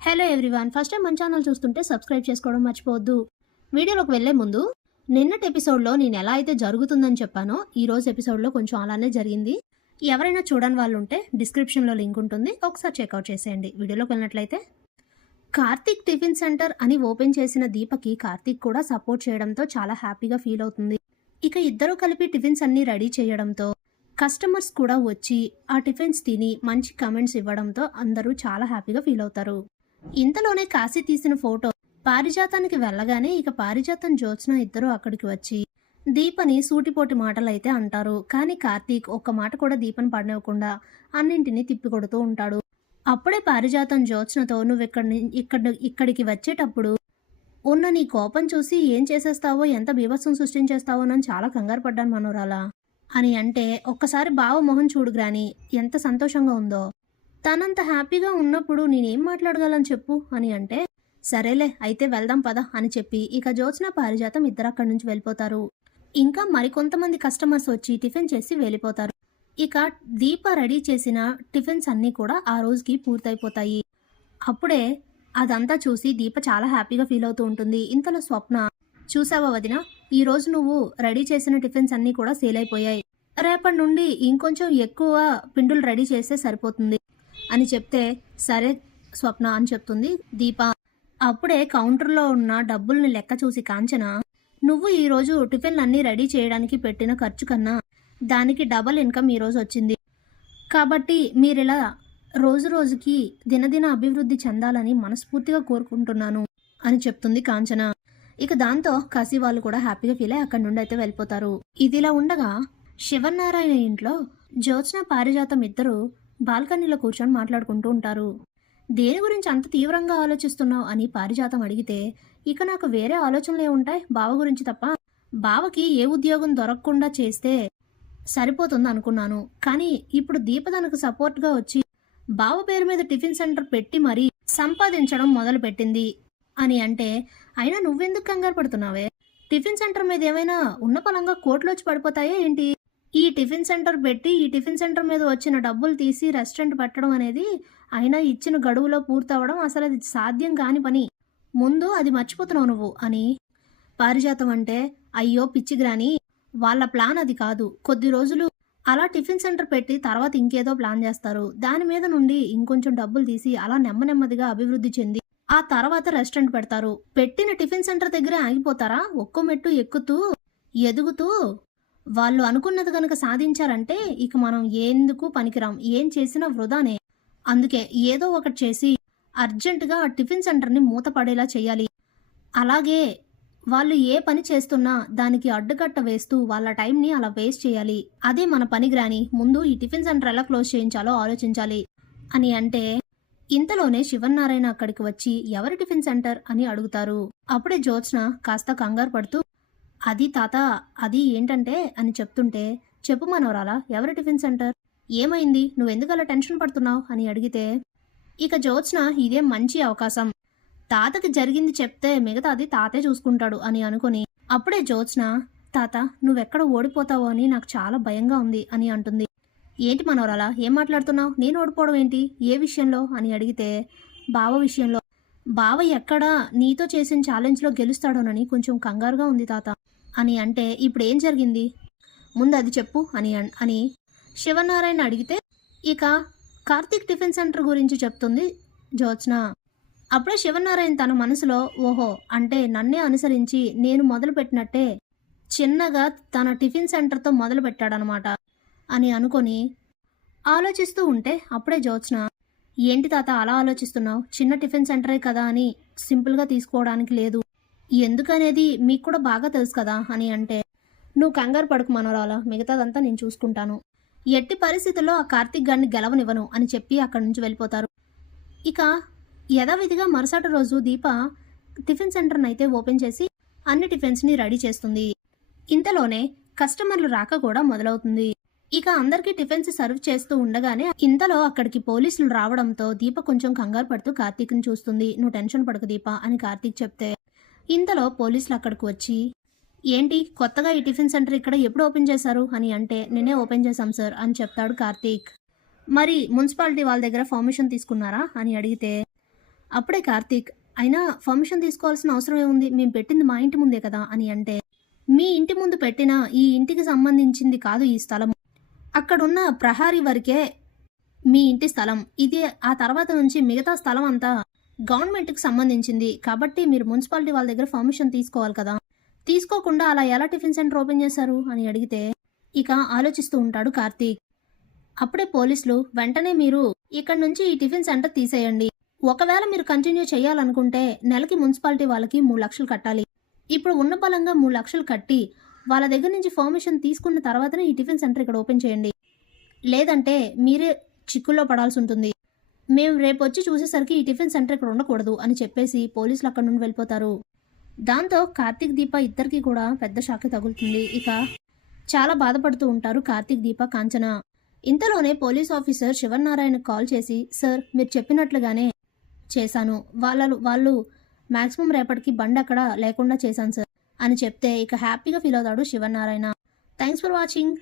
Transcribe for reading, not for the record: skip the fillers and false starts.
Hello everyone, first time మన channel చూస్తుంటే subscribe చేసుకోవడం మర్చిపోవద్దు. వీడియోలోకి వెళ్ళే ముందు నిన్నటి ఎపిసోడ్లో నేను ఎలా అయితే జరుగుతుందని చెప్పానో ఈ రోజు ఎపిసోడ్లో కొంచెం అలానే జరిగింది. ఎవరైనా చూడని వాళ్ళు ఉంటే డిస్క్రిప్షన్లో లింక్ ఉంటుంది, ఒకసారి చెక్అవుట్ చేసేయండి. వీడియోలోకి వెళ్ళినట్లయితే కార్తీక్ టిఫిన్ సెంటర్ అని ఓపెన్ చేసిన దీపకి కార్తీక్ కూడా సపోర్ట్ చేయడంతో చాలా హ్యాపీగా ఫీల్ అవుతుంది. ఇక ఇద్దరు కలిపి టిఫిన్స్ అన్నీ రెడీ చేయడంతో కస్టమర్స్ కూడా వచ్చి ఆ టిఫిన్స్ తిని మంచి కమెంట్స్ ఇవ్వడంతో అందరూ చాలా హ్యాపీగా ఫీల్ అవుతారు. ఇంతలోనే కాశీ తీసిన ఫోటో పారిజాతానికి వెళ్ళగానే ఇక పారిజాతం జ్యోత్స్న ఇద్దరు అక్కడికి వచ్చి దీపని సూటిపోటి మాటలైతే అంటారు. కానీ కార్తీక్ ఒక్క మాట కూడా దీపని పడనివ్వకుండా అన్నింటినీ తిప్పికొడుతూ ఉంటాడు. అప్పుడే పారిజాతం జ్యోత్స్నతో నువ్వు ఇక్కడికి వచ్చేటప్పుడు ఉన్న నీ కోపం చూసి ఏం చేసేస్తావో, ఎంత బీభత్సం సృష్టించేస్తావో అని చాలా కంగారు పడ్డాను మనోరాల అని అంటే, ఒక్కసారి బావ మొహం చూడు గ్రాని ఎంత సంతోషంగా ఉందో, తనంత హ్యాపీగా ఉన్నప్పుడు నేనేం మాట్లాడగలను చెప్పు అని అంటే, సరేలే అయితే వెళ్దాం పద అని చెప్పి ఇక జ్యోత్స్న పారిజాతం ఇద్దరు అక్కడి నుంచి వెళ్ళిపోతారు. ఇంకా మరికొంతమంది కస్టమర్స్ వచ్చి టిఫిన్ చేసి వెళ్ళిపోతారు. ఇక దీప రెడీ చేసిన టిఫిన్స్ అన్నీ కూడా ఆ రోజుకి పూర్తయిపోతాయి. అప్పుడే అదంతా చూసి దీప చాలా హ్యాపీగా ఫీల్ అవుతూ ఉంటుంది. ఇంతలో స్వప్న, చూసావా వదిన, ఈరోజు నువ్వు రెడీ చేసిన టిఫిన్స్ అన్నీ కూడా సేల్ అయిపోయాయి, రేపటి నుండి ఇంకొంచెం ఎక్కువ పిండులు రెడీ చేస్తే సరిపోతుంది అని చెప్తే, సరే స్వప్న అని చెప్తుంది దీప. అప్పుడే కౌంటర్లో ఉన్న డబ్బుల్ని లెక్క చూసి కాంచన, నువ్వు ఈరోజు టిఫిన్లు అన్నీ రెడీ చేయడానికి పెట్టిన ఖర్చు కన్నా దానికి డబల్ ఇన్కమ్ ఈరోజు వచ్చింది, కాబట్టి మీరిలా రోజు రోజుకి దినదిన అభివృద్ధి చెందాలని మనస్ఫూర్తిగా కోరుకుంటున్నాను అని చెప్తుంది కాంచన. ఇక దాంతో కాశీ వాళ్ళు కూడా హ్యాపీగా ఫీల్ అయ్యి అక్కడి నుండి అయితే వెళ్ళిపోతారు. ఇదిలా ఉండగా శివనారాయణ ఇంట్లో జ్యోత్స్న పారిజాతం ఇద్దరు బాల్కనీలో కూర్చొని మాట్లాడుకుంటూ ఉంటారు. దేని గురించి అంత తీవ్రంగా ఆలోచిస్తున్నావు అని పారిజాతం అడిగితే, ఇక నాకు వేరే ఆలోచనలే ఉంటాయి బావ గురించి తప్ప, బావకి ఏ ఉద్యోగం దొరకకుండా చేస్తే సరిపోతుంది అనుకున్నాను, కానీ ఇప్పుడు దీపదనకు సపోర్ట్గా వచ్చి బావ పేరు మీద టిఫిన్ సెంటర్ పెట్టి మరీ సంపాదించడం మొదలు పెట్టింది అని అంటే, అయినా నువ్వెందుకు కంగారు పడుతున్నావే, టిఫిన్ సెంటర్ మీద ఏమైనా ఉన్న పలంగా కోట్లోచి పడిపోతాయా ఏంటి? ఈ టిఫిన్ సెంటర్ పెట్టి ఈ టిఫిన్ సెంటర్ మీద వచ్చిన డబ్బులు తీసి రెస్టారెంట్ పెట్టడం అనేది అయినా ఇచ్చిన గడువులో పూర్తవడం అసలు అది సాధ్యం కాని పని, ముందు అది మర్చిపోతున్నావు నువ్వు అని పారిజాతం అంటే, అయ్యో పిచ్చిగ్రాని, వాళ్ళ ప్లాన్ అది కాదు, కొద్ది రోజులు అలా టిఫిన్ సెంటర్ పెట్టి తర్వాత ఇంకేదో ప్లాన్ చేస్తారు, దాని మీద నుండి ఇంకొంచెం డబ్బులు తీసి అలా నెమ్మదిగా అభివృద్ధి చెంది ఆ తర్వాత రెస్టారెంట్ పెడతారు. పెట్టిన టిఫిన్ సెంటర్ దగ్గరే ఆగిపోతారా? ఒక్కో మెట్టు ఎక్కుతూ ఎదుగుతూ వాళ్ళు అనుకున్నది కనుక సాధించారంటే ఇక మనం ఎందుకు పనికిరాం, ఏం చేసినా వృధానే. అందుకే ఏదో ఒకటి చేసి అర్జెంటుగా ఆ టిఫిన్ సెంటర్ని మూతపడేలా చేయాలి. అలాగే వాళ్ళు ఏ పని చేస్తున్నా దానికి అడ్డుకట్ట వేస్తూ వాళ్ళ టైంని అలా వేస్ట్ చేయాలి. అదే మన పనిగ్రాని, ముందు ఈ టిఫిన్ సెంటర్ ఎలా క్లోజ్ చేయించాలో ఆలోచించాలి అని అంటే, ఇంతలోనే శివనారాయణ అక్కడికి వచ్చి ఎవరి టిఫిన్ సెంటర్ అని అడుగుతారు. అప్పుడే జ్యోత్స్న కాస్త కంగారు పడుతూ, అది తాత, అది ఏంటంటే అని చెప్తుంటే, చెప్పు మనవరాలా, ఎవరి టిఫిన్ సెంటర్, ఏమైంది, నువ్వెందుకు అలా టెన్షన్ పడుతున్నావు అని అడిగితే, ఇక జ్యోత్స్న ఇదే మంచి అవకాశం, తాతకి జరిగింది చెప్తే మిగతాది తాతే చూసుకుంటాడు అని అనుకుని, అప్పుడే జ్యోత్స్న, తాత నువ్వెక్కడ ఓడిపోతావో అని నాకు చాలా భయంగా ఉంది అని అంటుంది. ఏంటి మనవరాలా, ఏం మాట్లాడుతున్నావు, నేను ఓడిపోవడం ఏంటి, ఏ విషయంలో అని అడిగితే, బావ విషయంలో, బావ ఎక్కడా నీతో చేసిన ఛాలెంజ్లో గెలుస్తాడోనని కొంచెం కంగారుగా ఉంది తాత అని అంటే, ఇప్పుడు ఏం జరిగింది ముందు అది చెప్పు అని శివనారాయణ అడిగితే, ఇక కార్తీక్ టిఫిన్ సెంటర్ గురించి చెప్తుంది జ్యోత్స్న. అప్పుడే శివనారాయణ తన మనసులో, ఓహో అంటే నన్నే అనుసరించి నేను మొదలుపెట్టినట్టే చిన్నగా తన టిఫిన్ సెంటర్తో మొదలు పెట్టాడనమాట అని అనుకొని ఆలోచిస్తూ ఉంటే, అప్పుడే జ్యోత్స్న, ఏంటి తాత అలా ఆలోచిస్తున్నావు, చిన్న టిఫిన్ సెంటరే కదా అని సింపుల్గా తీసుకోవడానికి లేదు, ఎందుకనేది మీకు కూడా బాగా తెలుసు కదా అని అంటే, నువ్వు కంగారు పడుకు మనోరాలా, మిగతాదంతా నేను చూసుకుంటాను, ఎట్టి పరిస్థితుల్లో ఆ కార్తీక్ గారిని గెలవనివ్వను అని చెప్పి అక్కడి నుంచి వెళ్ళిపోతారు. ఇక యథావిధిగా మరుసటి రోజు దీప టిఫిన్ సెంటర్ని అయితే ఓపెన్ చేసి అన్ని టిఫిన్స్ని రెడీ చేస్తుంది. ఇంతలోనే కస్టమర్లు రాక కూడా మొదలవుతుంది. ఇక అందరికీ టిఫిన్స్ సర్వ్ చేస్తూ ఉండగానే ఇంతలో అక్కడికి పోలీసులు రావడంతో దీప కొంచెం కంగారు పడుతూ కార్తీక్ని చూస్తుంది. నువ్వు టెన్షన్ పడకు దీప అని కార్తీక్ చెప్తే, ఇంతలో పోలీసులు అక్కడికి వచ్చి, ఏంటి కొత్తగా ఈ టిఫిన్ సెంటర్ ఇక్కడ ఎప్పుడు ఓపెన్ చేశారు అని అంటే, నేనే ఓపెన్ చేశాం సార్ అని చెప్తాడు కార్తీక్. మరి మున్సిపాలిటీ వాళ్ళ దగ్గర పర్మిషన్ తీసుకున్నారా అని అడిగితే, అప్పుడే కార్తీక్, అయినా పర్మిషన్ తీసుకోవాల్సిన అవసరం ఏముంది? మేము పెట్టింది మా ఇంటి ముందే కదా అని అంటే, మీ ఇంటి ముందు పెట్టిన ఈ ఇంటికి సంబంధించింది కాదు ఈ స్థలం. అక్కడున్న ప్రహారీ వరకే మీ ఇంటి స్థలం. ఇది ఆ తర్వాత నుంచి మిగతా స్థలం అంతా గవర్నమెంట్‌కి సంబంధించింది. కాబట్టి మీరు మున్సిపాలిటీ వాళ్ళ దగ్గర పర్మిషన్ తీసుకోవాలి కదా! తీసుకోకుండా అలా ఎలా టిఫిన్ సెంటర్ ఓపెన్ చేశారు? అని అడిగితే, ఇక ఆలోచిస్తూ ఉంటాడు కార్తీక్. అప్పుడే పోలీసులు, వెంటనే మీరు ఇక్కడి నుంచి ఈ టిఫిన్ సెంటర్ తీసేయండి. ఒకవేళ మీరు కంటిన్యూ చేయాలనుకుంటే నెలకి మున్సిపాలిటీ వాళ్ళకి 3,00,000 కట్టాలి. ఇప్పుడు ఉన్న బలంగా 3,00,000 కట్టి వాళ్ళ దగ్గర నుంచి పర్మిషన్ తీసుకున్న తర్వాతనే ఈ టిఫిన్ సెంటర్ ఇక్కడ ఓపెన్ చేయండి. లేదంటే మీరే చిక్కుల్లో పడాల్సి ఉంటుంది. మేము రేపొచ్చి చూసేసరికి ఈ టిఫిన్ సెంటర్ ఇక్కడ ఉండకూడదు అని చెప్పేసి పోలీసులు అక్కడి నుండి వెళ్ళిపోతారు. దాంతో కార్తీక్, దీప ఇద్దరికీ కూడా పెద్ద షాకే తగులుతుంది. ఇక చాలా బాధపడుతూ ఉంటారు కార్తీక్, దీప, కాంచన. ఇంతలోనే పోలీస్ ఆఫీసర్ శివనారాయణకు కాల్ చేసి, సార్ మీరు చెప్పినట్లుగానే చేశాను. వాళ్ళు మాక్సిమం రేపటికి బండి అక్కడ లేకుండా చేశాను సార్ అని చెప్తే ఇక హ్యాపీగా ఫీల్ అవుతాడు శివనారాయణ. Thanks for watching.